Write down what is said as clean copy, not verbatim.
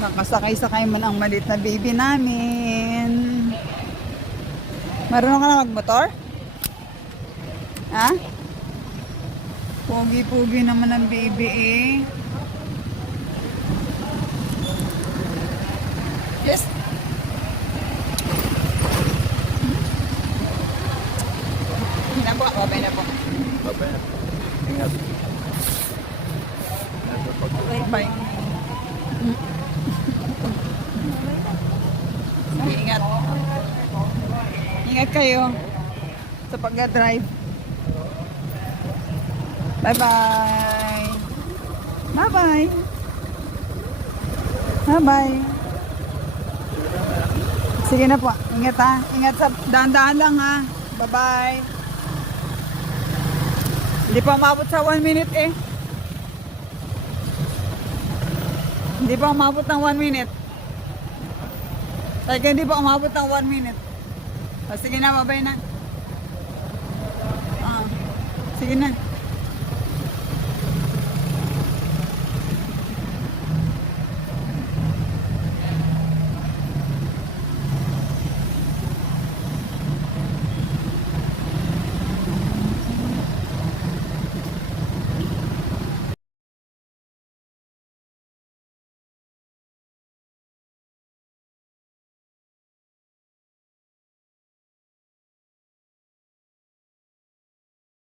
Nakasakay-sakay man ang maliit na baby namin. Marunong ka na magmotor? Ha? Pogi-pogi naman ang baby eh. Yes. Hindi na po. Okay na po. Babay na. Ingat. Bye. Ingat. Ingat kayo sa pag-drive. Bye-bye. Bye-bye. Bye-bye. Sige na po. Ingat ha. Ingat sa dahan-dahan lang ha. Bye-bye. Hindi pa umabot sa 1 minute eh. Hindi pa umabot ng 1 minute. Talaga hindi pa umabot ng 1 minute. O, sige na, bye-bye na. Sige na.